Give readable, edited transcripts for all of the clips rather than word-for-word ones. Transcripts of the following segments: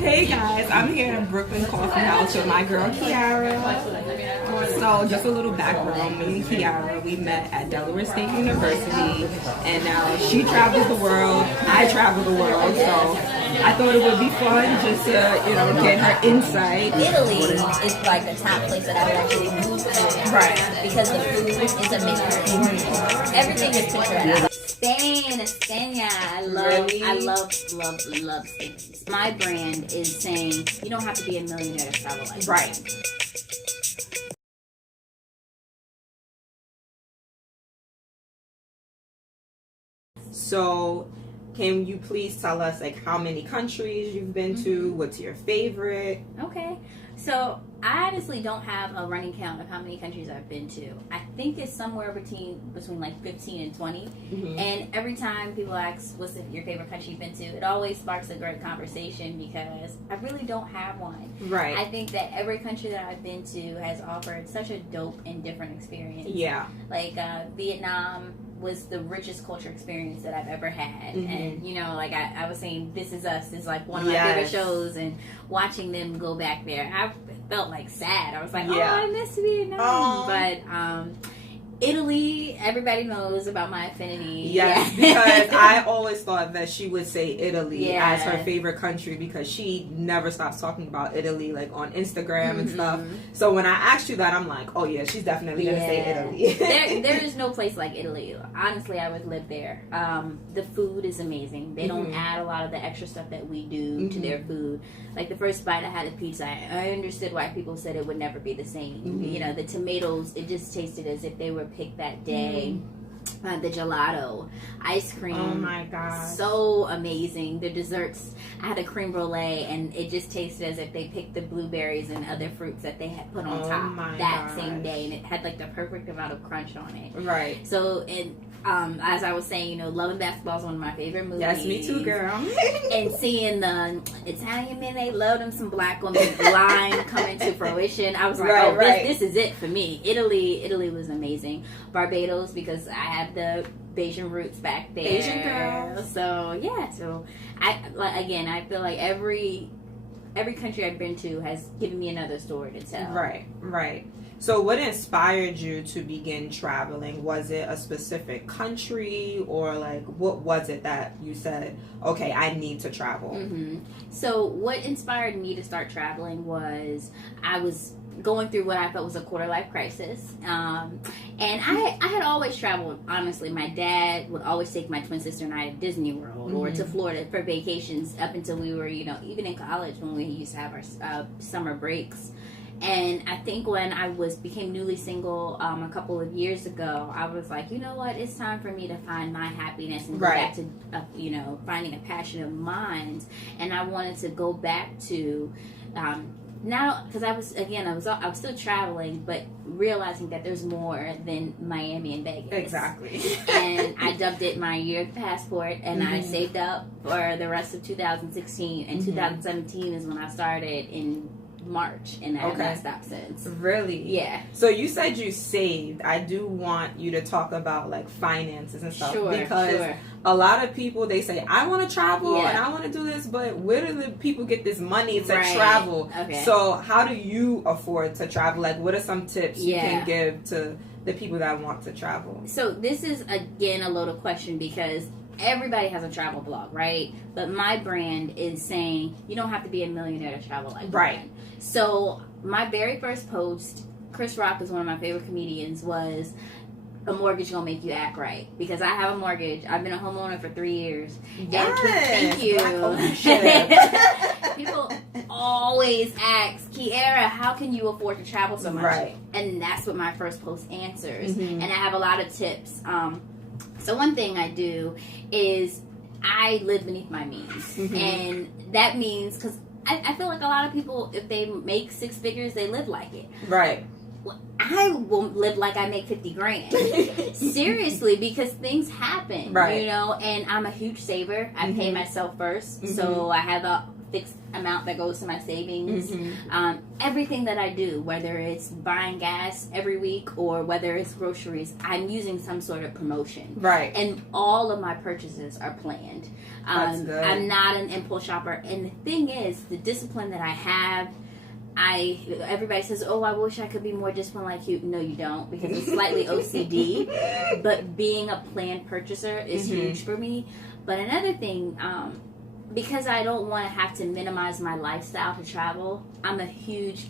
Hey guys, I'm here in Breukelen Coffee House with my girl Kiara. So just a little background, me and Kiara, we met at Delaware State University, and now she travels the world, I travel the world, so I thought it would be fun just to, get her insight. Italy is like the top place that I would actually move to. Right. Because the food is amazing. Everything is picturesque. Spain. I love Spain. My brand is saying you don't have to be a millionaire to travel like Right. that. So, can you please tell us like how many countries you've been to? What's your favorite? Okay. So I honestly don't have a running count of how many countries I've been to. I think it's somewhere between like 15 and 20. Mm-hmm. And every time people ask what's your favorite country you've been to, it always sparks a great conversation because I really don't have one. Right. I think that every country that I've been to has offered such a dope and different experience. Yeah. Like Vietnam was the richest culture experience that I've ever had. Mm-hmm. And like I was saying, This Is Us is like one of my favorite shows, and watching them go back there, I felt like sad. I was like, oh, I miss Vietnam. But Italy, everybody knows about my affinity. Yes, because I always thought that she would say Italy as her Yeah. favorite country because she never stops talking about Italy like on Instagram and stuff. So when I asked you that, I'm like, oh yeah, she's definitely going to say Italy. there is no place like Italy. Honestly, I would live there. The food is amazing. They don't add a lot of the extra stuff that we do to their food. Like the first bite I had of pizza, I understood why people said it would never be the same. The tomatoes, it just tasted as if they were picked that day. The gelato, ice cream, Oh my god, so amazing. The desserts, I had a creme brulee, and it just tasted as if they picked the blueberries and other fruits that they had put on top that same day, and it had like the perfect amount of crunch on it. Right. So, as I was saying, Love and Basketball is one of my favorite movies. Yes, me too, girl. And seeing the Italian men, they love them some black women line coming to fruition. I was like, this is it for me. Italy was amazing. Barbados, because I have the Bayesian roots back there. Asian girl. So I feel like every country I've been to has given me another story to tell. Right. So what inspired you to begin traveling? Was it a specific country, or like what was it that you said, okay, I need to travel? So what inspired me to start traveling was I was going through what I felt was a quarter life crisis, and I had always traveled. Honestly, my dad would always take my twin sister and I to Disney World or to Florida for vacations up until we were even in college when we used to have our summer breaks. And I think when I became newly single a couple of years ago, I was like, you know what, it's time for me to find my happiness and go back to finding a passion of mine. And I wanted to go back to now, because I was still traveling, but realizing that there's more than Miami and Vegas. Exactly. And I dubbed it my year passport, and I saved up for the rest of 2016. And 2017 is when I started in March, and I have not stopped since. Really? Yeah. So you said you saved. I do want you to talk about like finances and stuff, because a lot of people, they say, I want to travel and I want to do this, but where do the people get this money to travel? So how do you afford to travel? Like, what are some tips you can give to the people that want to travel? So this is again a loaded question because everybody has a travel blog, right? But my brand is saying you don't have to be a millionaire to travel like that. So my very first post, Chris Rock is one of my favorite comedians, was a mortgage gonna make you act right, because I have a mortgage. I've been a homeowner for 3 years. Thank you. People always ask, Kiara, how can you afford to travel so much? And that's what my first post answers. And I have a lot of tips. So one thing I do is I live beneath my means. And that means, because I feel like a lot of people, if they make six figures, they live like it. I won't live like I make 50 grand. Seriously, because things happen, and I'm a huge saver. I pay myself first. So I have a fixed amount that goes to my savings. Everything that I do, whether it's buying gas every week or whether it's groceries, I'm using some sort of promotion. Right. And all of my purchases are planned. That's good. I'm not an impulse shopper. And the thing is, the discipline that I have, everybody says, oh, I wish I could be more disciplined like you. No, you don't, because it's slightly OCD. But being a planned purchaser is huge for me. But another thing, because I don't want to have to minimize my lifestyle to travel, I'm a huge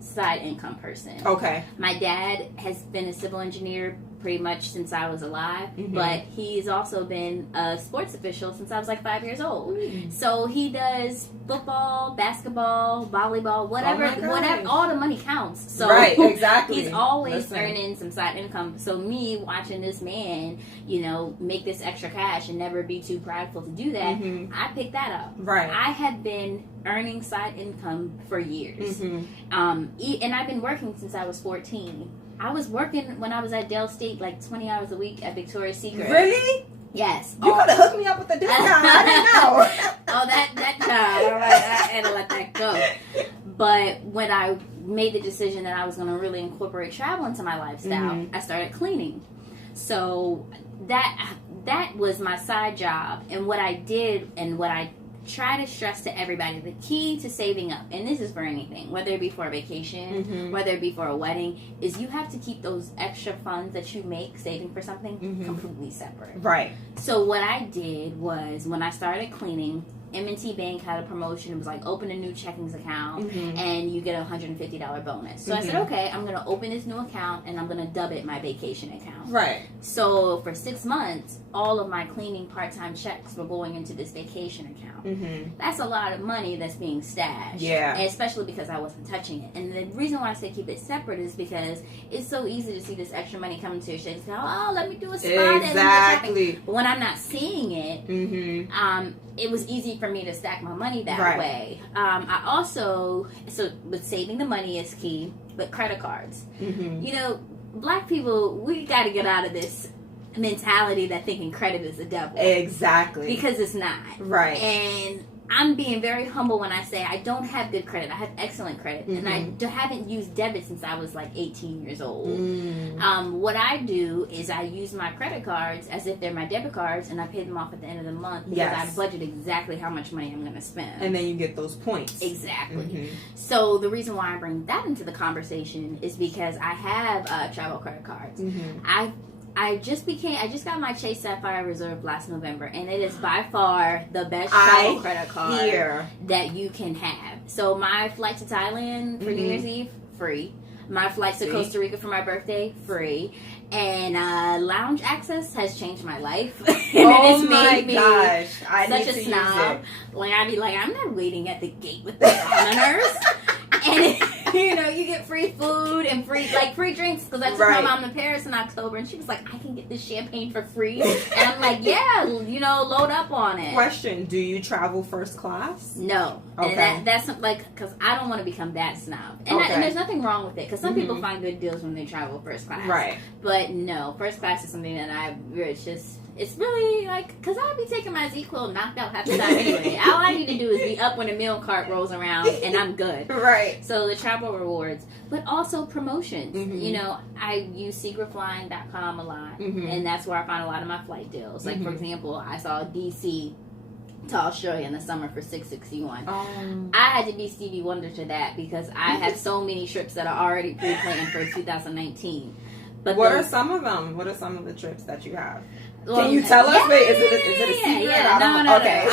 side income person. Okay. My dad has been a civil engineer pretty much since I was alive, but he's also been a sports official since I was like 5 years old. So he does football, basketball, volleyball, whatever, all the money counts. So right, exactly. He's always earning some side income. So me watching this man, you know, make this extra cash and never be too prideful to do that, I picked that up. Right. I have been earning side income for years. And I've been working since I was 14. I was working when I was at Dell State like 20 hours a week at Victoria's Secret. Really? Yes. You could have hooked me up with the discount. I didn't know. Oh, that time. All right, I had to let that go. But when I made the decision that I was going to really incorporate travel into my lifestyle, I started cleaning. So that was my side job. And what I did and what I try to stress to everybody, the key to saving up, and this is for anything, whether it be for a vacation, whether it be for a wedding, is you have to keep those extra funds that you make saving for something completely separate. Right. So what I did was, when I started cleaning, M&T Bank had a promotion. It was like, open a new checkings account and you get a $150 bonus. So I said, okay, I'm going to open this new account and I'm going to dub it my vacation account. Right. So for 6 months, all of my cleaning part-time checks were going into this vacation account. That's a lot of money that's being stashed. Yeah. And especially because I wasn't touching it. And the reason why I say keep it separate is because it's so easy to see this extra money coming to your shit and say, oh, let me do a spa. Exactly. But when I'm not seeing it, it was easy for me to stack my money that way. I also, with saving the money is key, but credit cards. You know, black people, we got to get out of this mentality that thinking credit is the devil. Exactly. Because it's not. Right. And I'm being very humble when I say I don't have good credit. I have excellent credit. And I haven't used debit since I was like 18 years old. What I do is I use my credit cards as if they're my debit cards, and I pay them off at the end of the month because I budget exactly how much money I'm going to spend. And then you get those points. Exactly. So the reason why I bring that into the conversation is because I have travel credit cards. I just got my Chase Sapphire Reserve last November, and it is by far the best travel credit card that you can have. So my flight to Thailand for New Year's Eve, free. My flight to Costa Rica for my birthday, free. And lounge access has changed my life. Oh my gosh. I such a snob. Like, I'd be like, I'm not waiting at the gate with the commoners. And you know, you get free food and free drinks, because I took my mom to Paris in October, and she was like, I can get this champagne for free. And I'm like, yeah, you know, load up on it. Question, do you travel first class? No. Okay. And that's like, because I don't want to become that snob. And, and there's nothing wrong with it, because some people find good deals when they travel first class. Right. But no, first class is something that it's really like, because I'll be taking my Z-Quil knocked out half the time anyway. All I need to do is be up when the meal cart rolls around, and I'm good. Right. So the travel rewards, but also promotions. You know, I use secretflying.com a lot, and that's where I find a lot of my flight deals. Like, for example, I saw DC to Australia in the summer for $661. I had to be Stevie Wonder to that, because I have so many trips that are already pre-planned for 2019. But what are some of them? What are some of the trips that you have? Well, can you tell us? Wait, is it a secret? Yeah. No.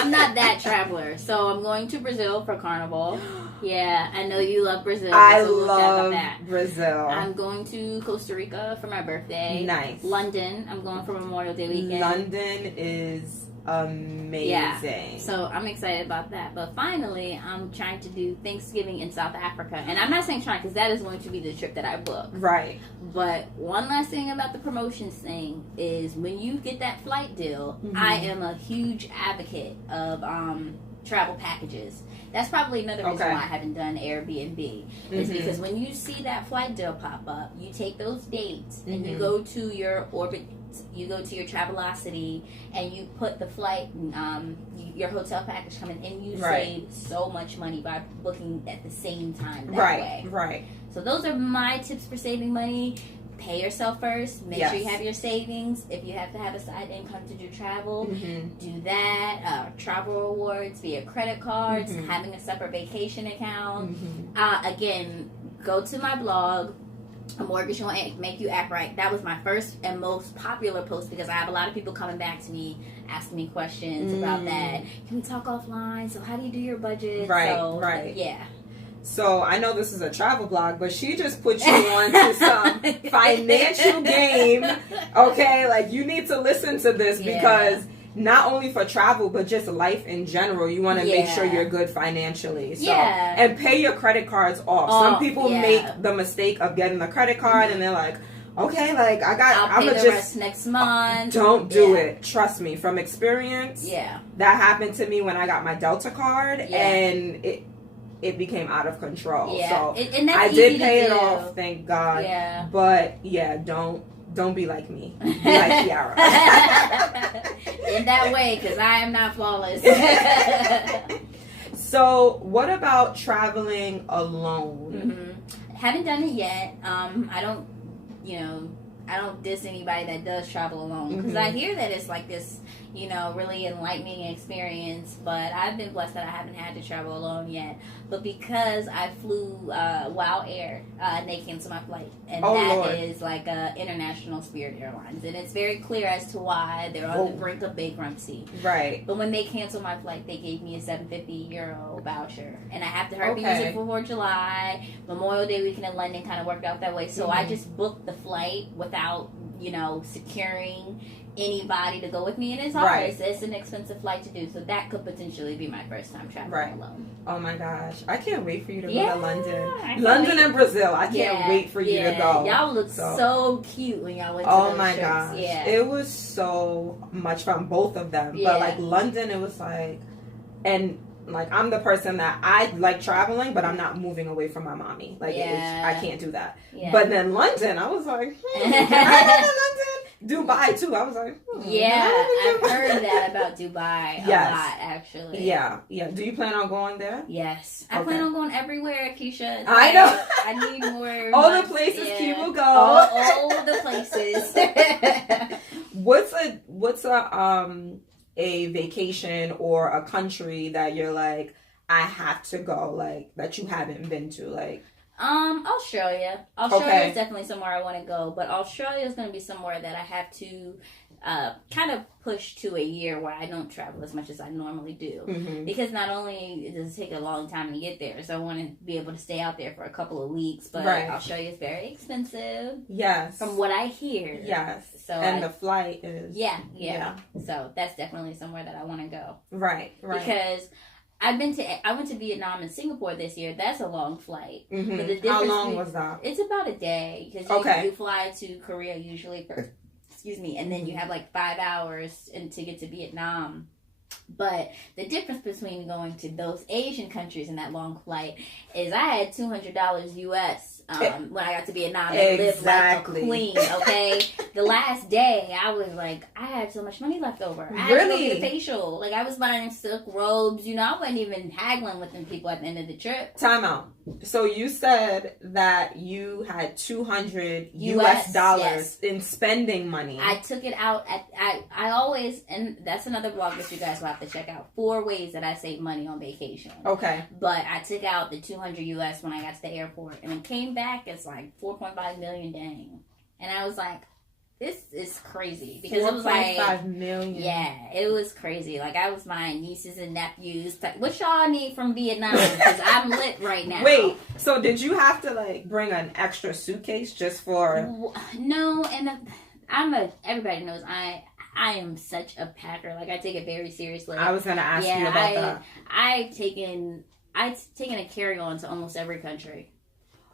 I'm not that traveler. So I'm going to Brazil for Carnival. Yeah, I know you love Brazil. I love Brazil. I'm going to Costa Rica for my birthday. Nice. London. I'm going for Memorial Day weekend. London is amazing. Yeah. So I'm excited about that. But finally, I'm trying to do Thanksgiving in South Africa. And I'm not saying trying, because that is going to be the trip that I book. Right. But one last thing about the promotions thing is, when you get that flight deal, I am a huge advocate of travel packages. That's probably another reason why I haven't done Airbnb. Is because when you see that flight deal pop up, you take those dates and you go to your Orbit you go to your Travelocity and you put the flight, your hotel package coming, and you save so much money by booking at the same time that way. Right. So those are my tips for saving money. Pay yourself first. Make sure you have your savings. If you have to have a side income to do travel, do that. Travel rewards via credit cards, having a separate vacation account. Again, go to my blog, A Mortgage Won't Make You Act Right. That was my first and most popular post because I have a lot of people coming back to me, asking me questions about that. Can we talk offline? So how do you do your budget? Right. Yeah. So I know this is a travel blog, but she just put you on to some financial game. Okay, like you need to listen to this because not only for travel, but just life in general, you want to make sure you're good financially. So, and pay your credit cards off. Some people make the mistake of getting the credit card and they're like, okay, like I'm gonna just rest next month. Don't do it. Trust me, from experience. That happened to me when I got my Delta card, and it became out of control. So and that's I did pay it off, thank God. But don't be like me. Be like Kiara. In that way, because I am not flawless. So what about traveling alone? Haven't done it yet. I don't diss anybody that does travel alone because I hear that it's like this, really enlightening experience. But I've been blessed that I haven't had to travel alone yet. But because I flew Wow Air, they canceled my flight, and is like international Spirit Airlines, and it's very clear as to why they're on the brink of bankruptcy. Right. But when they canceled my flight, they gave me a €750 voucher, and I have to hurry use it for 4th of July. Memorial Day weekend in London kind of worked out that way, so I just booked the flight without securing anybody to go with me, and it's hard. It's an expensive flight to do, so that could potentially be my first time traveling alone. Oh my gosh, I can't wait for you to go to London and Brazil. I can't wait for you to go. Y'all look so cute when y'all went to those trips. Gosh, it was so much fun, both of them. But like London, it was like, and like I'm the person that I like traveling, but I'm not moving away from my mommy. Like I can't do that. But then London, I was like, can I go to London? Dubai too. I was like, I've heard that about Dubai a lot, actually. Yeah. Do you plan on going there? Yes, I plan on going everywhere, Keisha. I know. I need more. All the places Q will go. All the places. What's a vacation or a country that you're like, I have to go, like that you haven't been to, like? Australia. Australia is definitely somewhere I want to go, but Australia is going to be somewhere that I have to kind of push to a year where I don't travel as much as I normally do. Because not only does it take a long time to get there, so I want to be able to stay out there for a couple of weeks, but Australia is very expensive. Yes. From what I hear. Yes. So the flight is... Yeah. So that's definitely somewhere that I want to go. Right. Because... I went to Vietnam and Singapore this year. That's a long flight. But the How long was that? It's about a day because you fly to Korea usually for, and then you have like 5 hours to get to Vietnam. But the difference between going to those Asian countries and that long flight is I had $200 US when I got to Vietnam and lived like a queen, okay? The last day, I was like, I had so much money left over. I had to go get a facial. Like, I was buying silk robes. I wasn't even haggling with them people at the end of the trip. Time out. So you said that you had $200 US dollars in spending money. I took it out I always, and that's another blog that you guys will have to check out, 4 ways that I save money on vacation. Okay. But I took out the $200 US when I got to the airport, and it came back, it's like 4.5 million, dang. And I was like, this is crazy because it was like 4.5 million. Yeah, it was crazy. Like I was buying nieces and nephews. What y'all need from Vietnam? Because I'm lit right now. Wait, so did you have to like bring an extra suitcase just for? No, and everybody knows I am such a packer. Like I take it very seriously. I was gonna ask you about that. I've taken a carry-on to almost every country.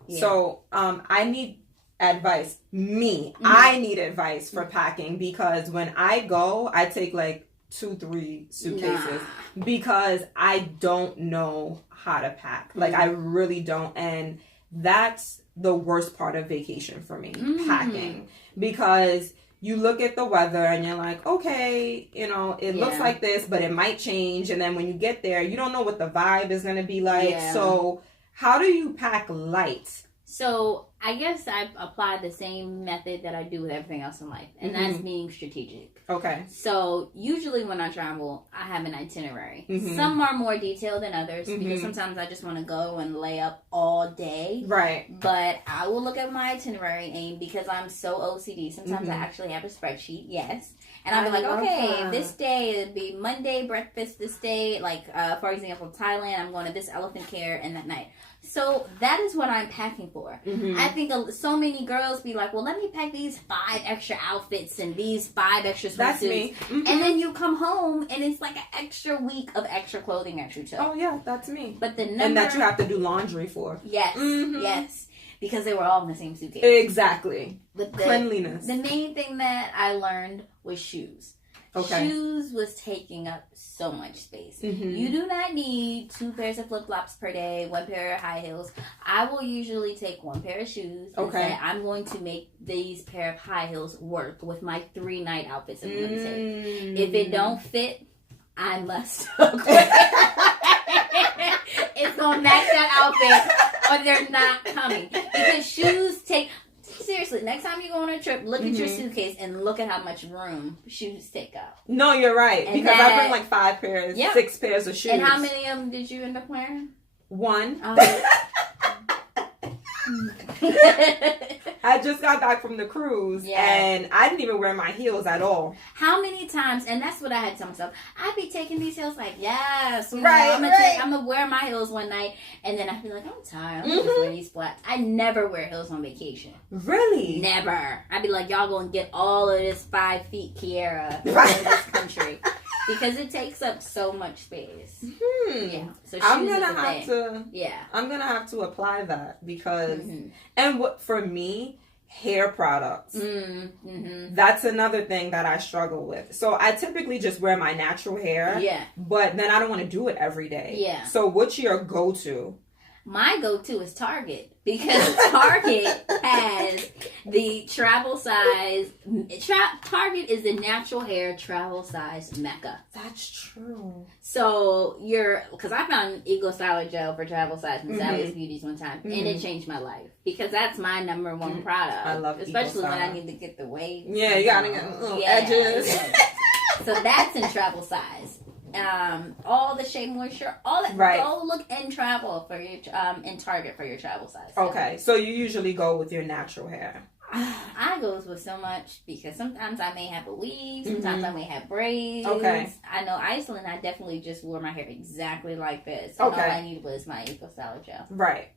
Yeah. So I need advice. I need advice for packing because when I go, I take like 2-3 suitcases because I don't know how to pack. Like I really don't, and that's the worst part of vacation for me, packing, because you look at the weather and you're like, okay, it looks like this, but it might change. And then when you get there, you don't know what the vibe is going to be like. Yeah. So how do you pack light? So I guess I apply the same method that I do with everything else in life, and that's being strategic. Okay. So usually when I travel, I have an itinerary. Some are more detailed than others because sometimes I just want to go and lay up all day. Right. But I will look at my itinerary, and because I'm so OCD, sometimes I actually have a spreadsheet. Yes. And I'll be like, okay, this day it'd be Monday breakfast. This day, like for example, Thailand, I'm going to this elephant care, and that night. So that is what I'm packing for. I think so many girls be like, well, let me pack these 5 extra outfits and these 5 extra swimsuits. That's me. And then you come home and it's like an extra week of extra clothing that you took. Oh, yeah, that's me. But the number... And that you have to do laundry for. Yes, yes. Because they were all in the same suitcase. Exactly. But cleanliness. The main thing that I learned was shoes. Okay. Shoes was taking up so much space. You do not need 2 pairs of flip-flops per day, 1 pair of high heels. I will usually take 1 pair of shoes and say, I'm going to make these pair of high heels work with my 3-night outfits I'm going to take. If it don't fit, I must quit. It's going to match that outfit or they're not coming. Because shoes take... Seriously, next time you go on a trip, look at your suitcase and look at how much room shoes take up. No, you're right. And because I bring like 5 pairs, 6 pairs of shoes. And how many of them did you end up wearing? 1. I just got back from the cruise and I didn't even wear my heels at all. How many times, and that's what I had to tell myself, I'd be taking these heels like, yes, I'm going to wear my heels one night and then I'd be like, I'm tired, I'm going to wear these flats. I never wear heels on vacation. Really? Never. I'd be like, y'all going to get all of this 5 feet Kiara in this country. Because it takes up so much space. Yeah. So I'm gonna have to apply that because and what for me, hair products. That's another thing that I struggle with. So I typically just wear my natural hair. Yeah. But then I don't want to do it every day. Yeah. So what's your go-to? My go-to is Target because Target has the travel size. Target is the natural hair travel size mecca. That's true. So because I found Ego Styler Gel for travel size in Sally's Beauties one time, and it changed my life because that's my number 1 product. I love especially when I need to get the waves. Yeah, you gotta get little edges. So that's in travel size. All the Shea Moisture, all that. Go look in travel for your in Target for your travel size. Okay, so you usually go with your natural hair. I go with so much because sometimes I may have a weave, sometimes I may have braids. Okay. I know Iceland, I definitely just wore my hair exactly like this. And all I needed was my Eco Styler Gel. Right.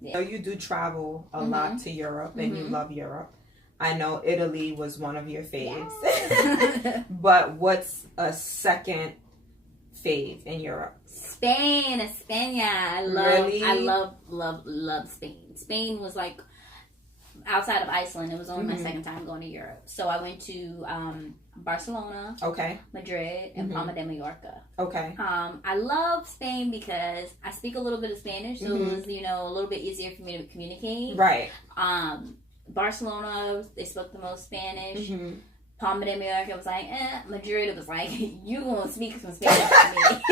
Yeah. So you do travel a lot to Europe, and you love Europe. I know Italy was one of your faves. Yes. But what's a second fave in Europe? Spain. I love Spain. Spain was like outside of Iceland. It was only my second time going to Europe. So I went to Barcelona, Madrid, and Palma de Mallorca. Okay. I love Spain because I speak a little bit of Spanish, so it was a little bit easier for me to communicate. Right. Barcelona, they spoke the most Spanish. Palma de Mallorca was like, Madrid, it was like, you gonna speak some Spanish to me.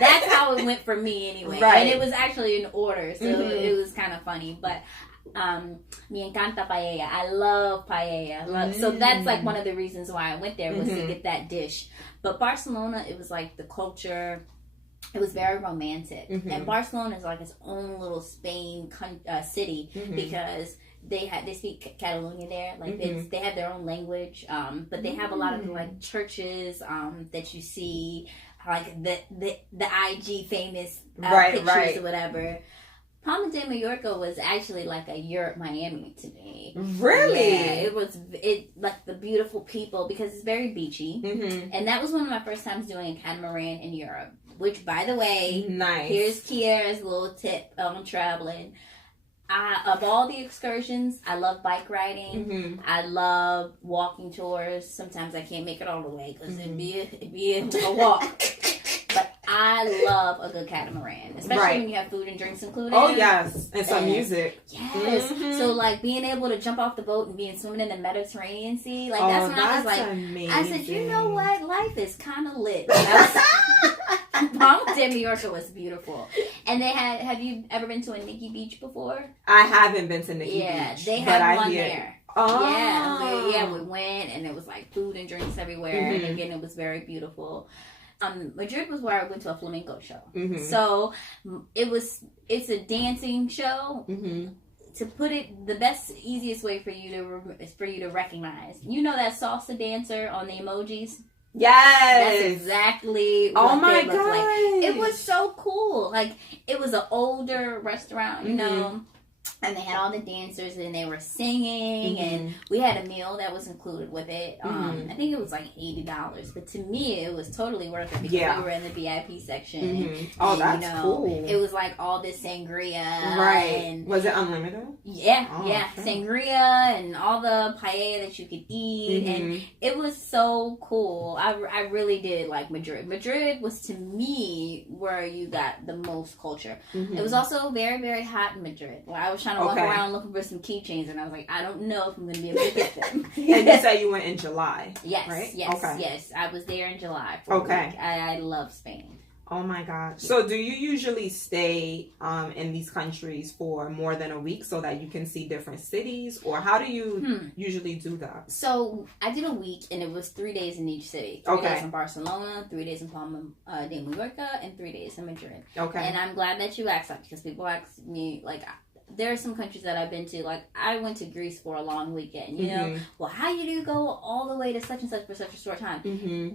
That's how it went for me anyway. Right. And it was actually in order, so it was kind of funny. But me encanta paella. I love paella. So that's like one of the reasons why I went there was to get that dish. But Barcelona, it was like the culture. It was very romantic. And Barcelona is like its own little Spain city because they speak Catalonian there. Like they have their own language, but they have a lot of like churches that you see, like the IG famous pictures or whatever. Palma de Mallorca was actually like a Europe Miami to me. Really? Yeah, it like the beautiful people because it's very beachy, and that was one of my first times doing a catamaran in Europe. Which, by the way, here's Kiara's little tip on traveling. Of all the excursions, I love bike riding. I love walking tours. Sometimes I can't make it all the way because it'd be a walk. But I I love a good catamaran, especially when you have food and drinks included. Oh yes, and some music. Yes. So like being able to jump off the boat and being swimming in the Mediterranean Sea, like that's when I was like, amazing. I said, you know what, life is kind of lit. Palm de Mallorca was beautiful, and they had. Have you ever been to a Nikki Beach before? I haven't been to Nikki Beach. Yeah, they had one there. Oh. Yeah, we went, and it was like food and drinks everywhere, and again, it was very beautiful. Madrid was where I went to a flamenco show. So it's a dancing show. To put it, the best, easiest way for you to recognize. You know that salsa dancer on the emojis? Yes, that's exactly what they looked like. It was so cool. Like, it was an older restaurant, you know, and they had all the dancers and they were singing, and we had a meal that was included with it. I think it was like $80, but to me it was totally worth it because we were in the VIP section. Oh, that's cool. It was like all this sangria. Right. And was it unlimited? Yeah, sure. Sangria and all the paella that you could eat, and it was so cool. I really did like Madrid. Madrid was, to me, where you got the most culture. It was also very, very hot in Madrid. Well, I was trying to walk around looking for some keychains, and I was like, I don't know if I'm going to be able to get them. And you said you went in July, yes, right? Yes. I was there in July for a week. I love Spain. Oh my God. So do you usually stay in these countries for more than a week so that you can see different cities? Or how do you usually do that? So I did a week, and it was 3 days in each city. 3 days in Barcelona, 3 days in Palma de Mallorca, and 3 days in Madrid. Okay. And I'm glad that you asked that, because people ask me, like, there are some countries that I've been to, like I went to Greece for a long weekend, you know, well, how you do go all the way to such and such for such a short time?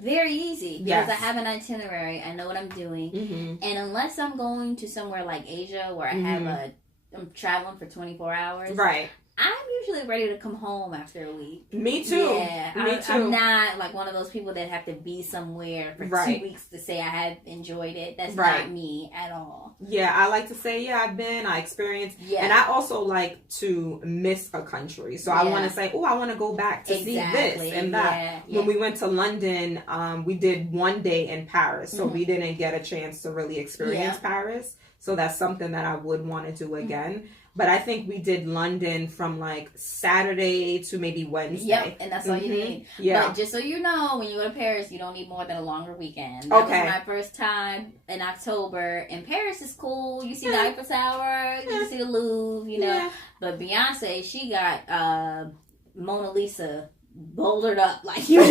Very easy, because I have an itinerary, I know what I'm doing, and unless I'm going to somewhere like Asia where I have I'm traveling for 24 hours, right? I'm usually ready to come home after a week. Me too. Yeah, Me too. I'm not like one of those people that have to be somewhere for 2 weeks to say I have enjoyed it. That's not me at all. Yeah, I like to say, I've been, I experienced, and I also like to miss a country. So I want to say, I want to go back to see this and that. When we went to London, we did 1 day in Paris. So we didn't get a chance to really experience Paris. So that's something that I would want to do again. But I think we did London from like Saturday to maybe Wednesday. Yep, and that's all you need. Yeah. But just so you know, when you go to Paris, you don't need more than a longer weekend. That was my first time in October. And Paris is cool. You see the Eiffel Tower, you see the Louvre, you know. Yeah. But Beyonce, she got Mona Lisa bouldered up. Like, you're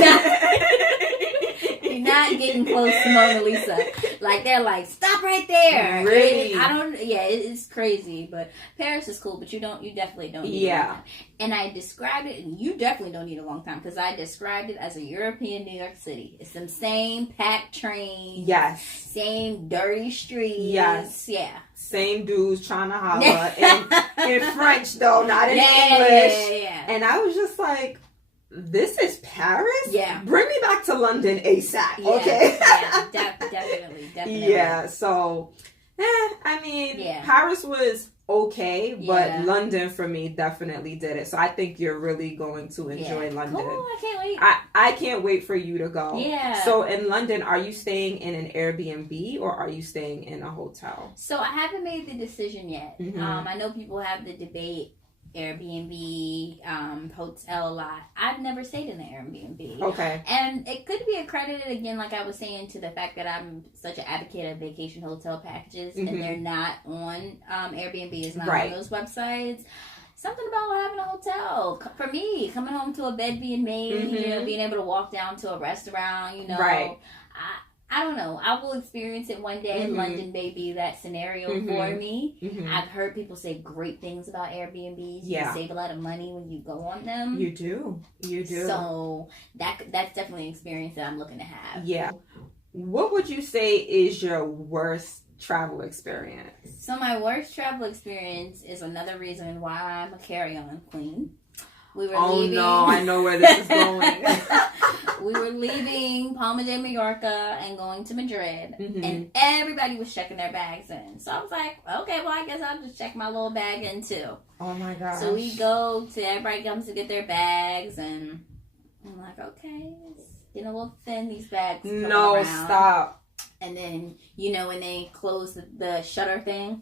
not getting close to Mona Lisa. Like, they're like, stop right there. Really? It's crazy. But Paris is cool, but you definitely don't need a long time. And I described it, and you definitely don't need a long time, because I described it as a European New York City. It's some same packed trains. Yes. Same dirty streets. Yes. Yeah. Same dudes trying to holler. in French, though, not in English. Yeah. And I was just like, this is Paris? Yeah. Bring me back to London ASAP, okay? Definitely. Yeah, so, I mean, Paris was okay, but London for me definitely did it. So I think you're really going to enjoy London. Cool, I can't wait. I can't wait for you to go. Yeah. So in London, are you staying in an Airbnb or are you staying in a hotel? So I haven't made the decision yet. I know people have the debate, Airbnb, hotel a lot. I've never stayed in an Airbnb. Okay. And it could be accredited, again, like I was saying, to the fact that I'm such an advocate of vacation hotel packages, and they're not on Airbnb is not on those websites. Something about having a hotel. For me, coming home to a bed being made, you know, being able to walk down to a restaurant, you know. Right. I don't know. I will experience it one day. London may be that scenario for me. I've heard people say great things about Airbnbs. You save a lot of money when you go on them. You do. So that's definitely an experience that I'm looking to have. Yeah. What would you say is your worst travel experience? So my worst travel experience is another reason why I'm a carry-on queen. We were leaving. No, I know where this is going. We were leaving Palma de Mallorca and going to Madrid, and everybody was checking their bags in. So I was like, okay, well, I guess I'll just check my little bag in too. Oh my gosh. So we go to, everybody comes to get their bags, and I'm like, okay, it's getting a little thin, these bags. No, stop. And then, when they closed the shutter thing,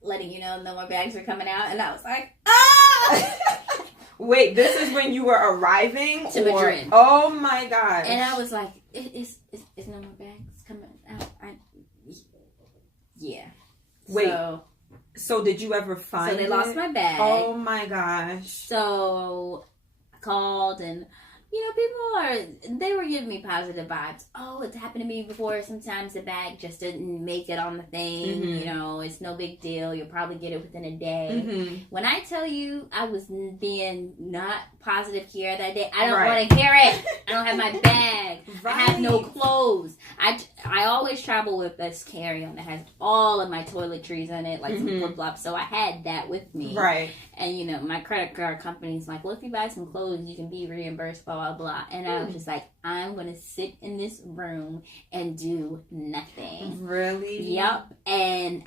letting you know no more bags were coming out. And I was like, ah! Wait, this is when you were arriving? To Madrid. Oh, my gosh. And I was like, is no more bags coming out? Yeah. Wait. So did you ever find it? So they lost my bag. Oh, my gosh. So I called and... they were giving me positive vibes. Oh, it's happened to me before. Sometimes the bag just didn't make it on the thing. Mm-hmm. It's no big deal. You'll probably get it within a day. Mm-hmm. When I tell you I was being not positive, Kiara, that day, I don't want to hear it. I don't have my bag. Right. I have no clothes. I always travel with this carry-on that has all of my toiletries in it, like some flip-flops. So I had that with me. Right. And, my credit card company's like, well, if you buy some clothes, you can be reimbursed, blah, blah, blah. And I was just like, I'm going to sit in this room and do nothing. Really? Yep. And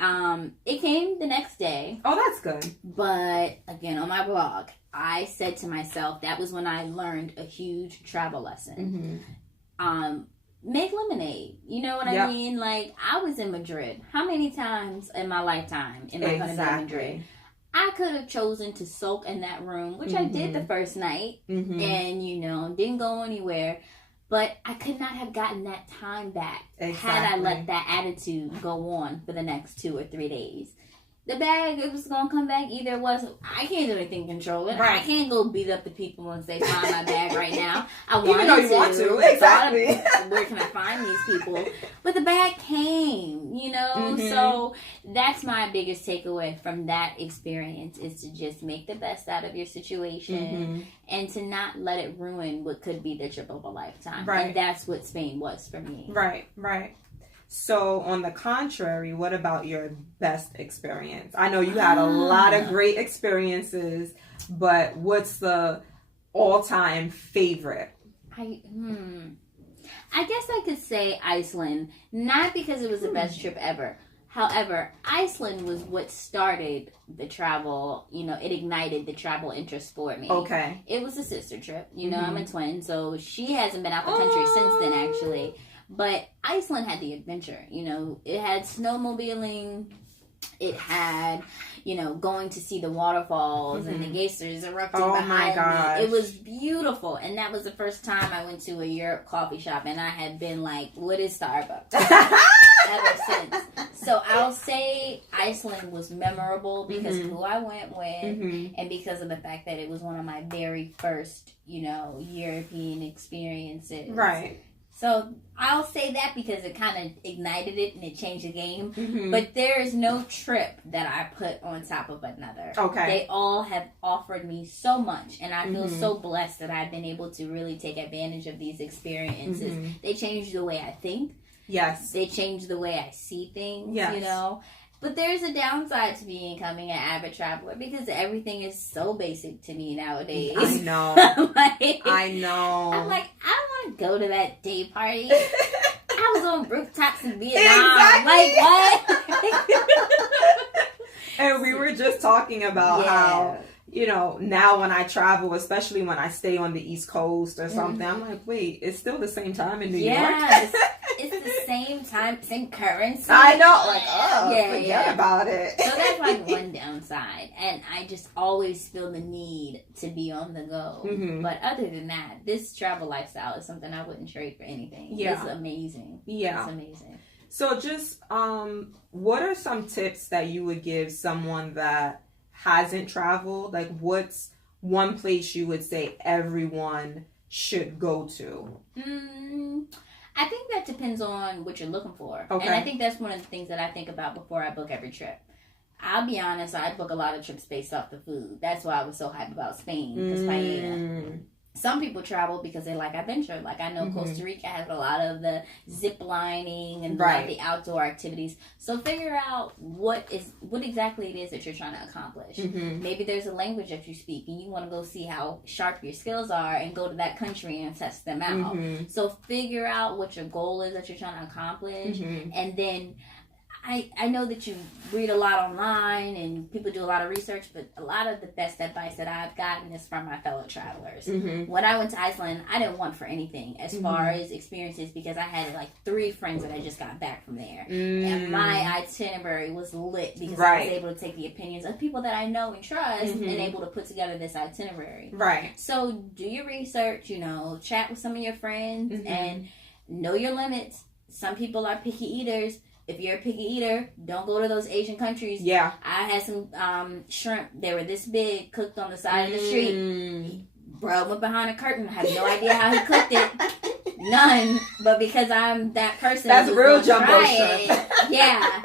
it came the next day. Oh, that's good. But, again, on my blog, I said to myself, that was when I learned a huge travel lesson. Mm-hmm. Make lemonade. You know what I mean? Like, I was in Madrid. How many times in my lifetime am I going to be in Madrid? I could have chosen to soak in that room, which I did the first night, and, didn't go anywhere. But I could not have gotten that time back had I let that attitude go on for the next 2 or 3 days. The bag, it was going to come back. Either it was, I can't do anything to control it. Right. I can't go beat up the people and say, find my bag right now. I wanted Even though you want to. Exactly. Where can I find these people? But the bag came, So that's my biggest takeaway from that experience is to just make the best out of your situation and to not let it ruin what could be the trip of a lifetime. Right. And that's what Spain was for me. Right, right. So, on the contrary, what about your best experience? I know you had a lot of great experiences, but what's the all-time favorite? I guess I could say Iceland, not because it was the best trip ever. However, Iceland was what started the travel, it ignited the travel interest for me. Okay. It was a sister trip. I'm a twin, so she hasn't been out the country since then, actually. But Iceland had the adventure, it had snowmobiling, it had, going to see the waterfalls and the geysers erupting behind me. It was beautiful. And that was the first time I went to a Europe coffee shop and I had been like, what is Starbucks? Ever since. So I'll say Iceland was memorable because of who I went with and because of the fact that it was one of my very first, European experiences. Right. So I'll say that because it kind of ignited it and it changed the game. But there is no trip that I put on top of another. Okay. They all have offered me so much. And I feel so blessed that I've been able to really take advantage of these experiences. They changed the way I think. Yes. They changed the way I see things, But there's a downside to becoming an avid traveler because everything is so basic to me nowadays. I know. I know. I'm like, I don't want to go to that day party. I was on rooftops in Vietnam. Exactly. Like, what? And we were just talking about how, now when I travel, especially when I stay on the East Coast or something, I'm like, wait, it's still the same time in New York? It's the same time, same currency. I know. Like, forget about it. So that's like one downside. And I just always feel the need to be on the go. But other than that, this travel lifestyle is something I wouldn't trade for anything. Yeah. It's amazing. Yeah. It's amazing. So just, what are some tips that you would give someone that hasn't traveled? Like, what's one place you would say everyone should go to? I think that depends on what you're looking for. Okay. And I think that's one of the things that I think about before I book every trip. I'll be honest, I book a lot of trips based off the food. That's why I was so hyped about Spain, because paella. Some people travel because they like adventure. Like, I know Costa Rica has a lot of the zip lining and the outdoor activities. So figure out what exactly it is that you're trying to accomplish. Maybe there's a language that you speak and you want to go see how sharp your skills are and go to that country and test them out. So figure out what your goal is that you're trying to accomplish. And then I know that you read a lot online and people do a lot of research, but a lot of the best advice that I've gotten is from my fellow travelers. Mm-hmm. When I went to Iceland, I didn't want for anything as far as experiences because I had like 3 friends that I just got back from there. And my itinerary was lit because I was able to take the opinions of people that I know and trust and able to put together this itinerary. Right. So do your research, chat with some of your friends and know your limits. Some people are picky eaters. If you're a picky eater, don't go to those Asian countries. Yeah. I had some shrimp. They were this big, cooked on the side of the street. Bro went behind a curtain. I have no idea how he cooked it. None. But because I'm that person. That's real jumbo shrimp. Yeah.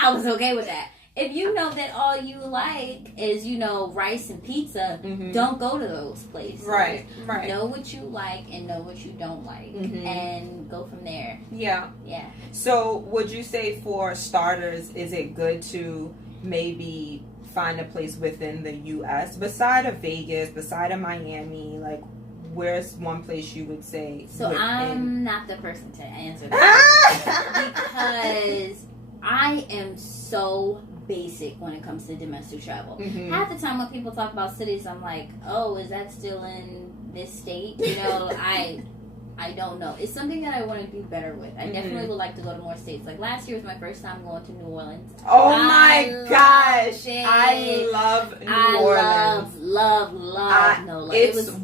I was okay with that. If you know that all you like is, rice and pizza, don't go to those places. Right. Know what you like and know what you don't like. And go from there. Yeah. So, would you say for starters, is it good to maybe find a place within the U.S. beside of Vegas, beside of Miami, like, where's one place you would say? So, I'm not the person to answer that. Because I am so basic when it comes to domestic travel. Half the time when people talk about cities, I'm like, oh, is that still in this state? I don't know. It's something that I want to do better with. I definitely would like to go to more states. Like last year was my first time going to New Orleans. Oh my gosh. I love New Orleans. Love.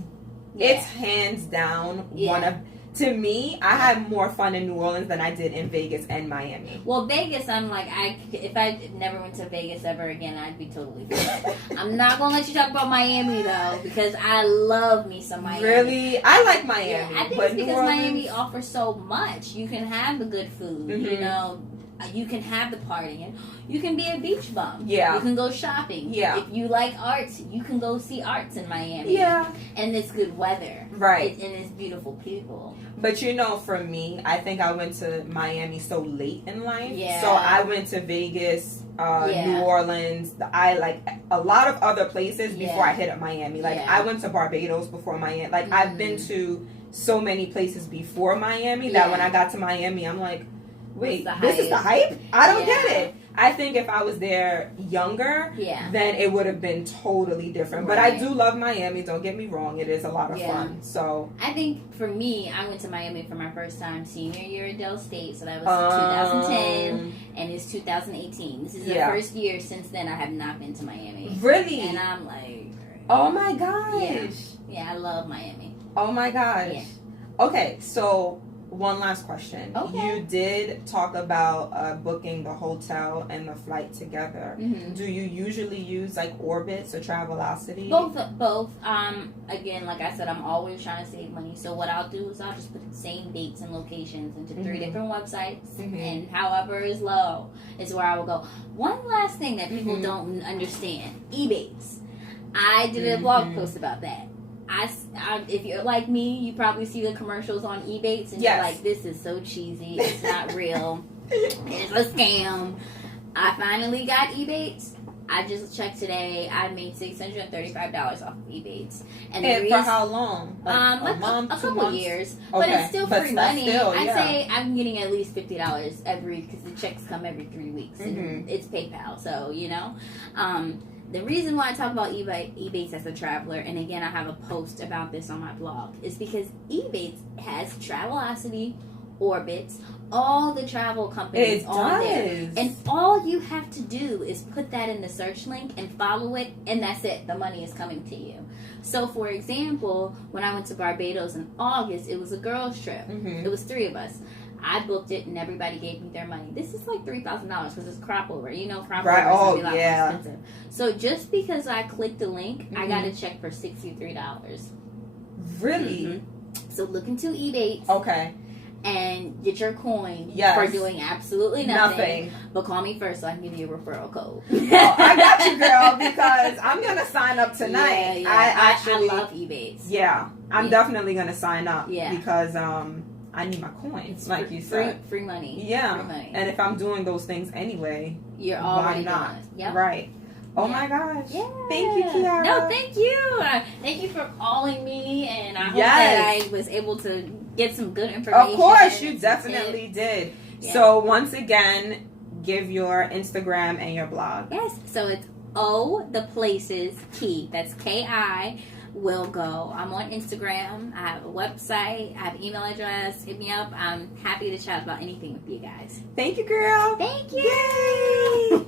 It's hands down one of... To me, I had more fun in New Orleans than I did in Vegas and Miami. Well, Vegas, I'm like, if I never went to Vegas ever again, I'd be totally fine. I'm not going to let you talk about Miami, though, because I love me some Miami. Really? I like Miami. Yeah, I think it's because Miami offers so much. You can have the good food, you can have the partying. You can be a beach bum. Yeah. You can go shopping. Yeah. If you like arts, you can go see arts in Miami. Yeah. And it's good weather. Right. And it's beautiful people. But for me, I think I went to Miami so late in life. Yeah. So I went to Vegas, New Orleans. I like a lot of other places before I hit up Miami. Like I went to Barbados before Miami. Like I've been to so many places before Miami that when I got to Miami, I'm like, wait, this is the hype? I don't get it. I think if I was there younger, then it would have been totally different. But I do love Miami. Don't get me wrong. It is a lot of fun. So I think for me, I went to Miami for my first time senior year at Del State. So that was 2010 and it's 2018. This is the first year since then I have not been to Miami. Really? And I'm like... Oh my gosh. Yeah, I love Miami. Oh my gosh. Yeah. Okay, so... One last question. Okay. You did talk about booking the hotel and the flight together. Do you usually use like Orbitz or Travelocity? Both. Again, like I said, I'm always trying to save money. So what I'll do is I'll just put the same dates and locations into 3 different websites, and however is low is where I will go. One last thing that people don't understand: Ebates. I did a blog post about that. If you're like me, you probably see the commercials on Ebates and you're like, this is so cheesy. It's not real. It's a scam. I finally got Ebates. I just checked today. I made $635 off of Ebates. And for how long? Like a month, a couple years. Okay. But it's still free money. I'd say I'm getting at least $50 because the checks come every 3 weeks. And it's PayPal, so, the reason why I talk about Ebates as a traveler, and again, I have a post about this on my blog, is because Ebates has Travelocity, Orbitz, all the travel companies on there. And all you have to do is put that in the search link and follow it, and that's it. The money is coming to you. So, for example, when I went to Barbados in August, it was a girls' trip. It was 3 of us. I booked it and everybody gave me their money. This is like $3,000 because it's crop over. Crop over is going to be a lot more expensive. So just because I clicked the link, I got a check for $63. Really? So look into Ebates. Okay. And get your coin for doing absolutely nothing. But call me first so I can give you a referral code. I got you, girl, because I'm going to sign up tonight. Yeah. I love Ebates. Yeah. I'm definitely going to sign up because... I need my coins, like you said. Free money. Yeah. Free money. And if I'm doing those things anyway, you're already not? Doing it. Yep. Right. Oh my gosh. Yeah. Thank you, Kiara. No, thank you. Thank you for calling me, and I hope that I was able to get some good information. Of course, you definitely did. Yeah. So once again, give your Instagram and your blog. Yes. So it's O the Places Key. That's Ki. Will go. I'm on Instagram. I have a website. I have an email address. Hit me up. I'm happy to chat about anything with you guys. Thank you, girl. Thank you. Yay!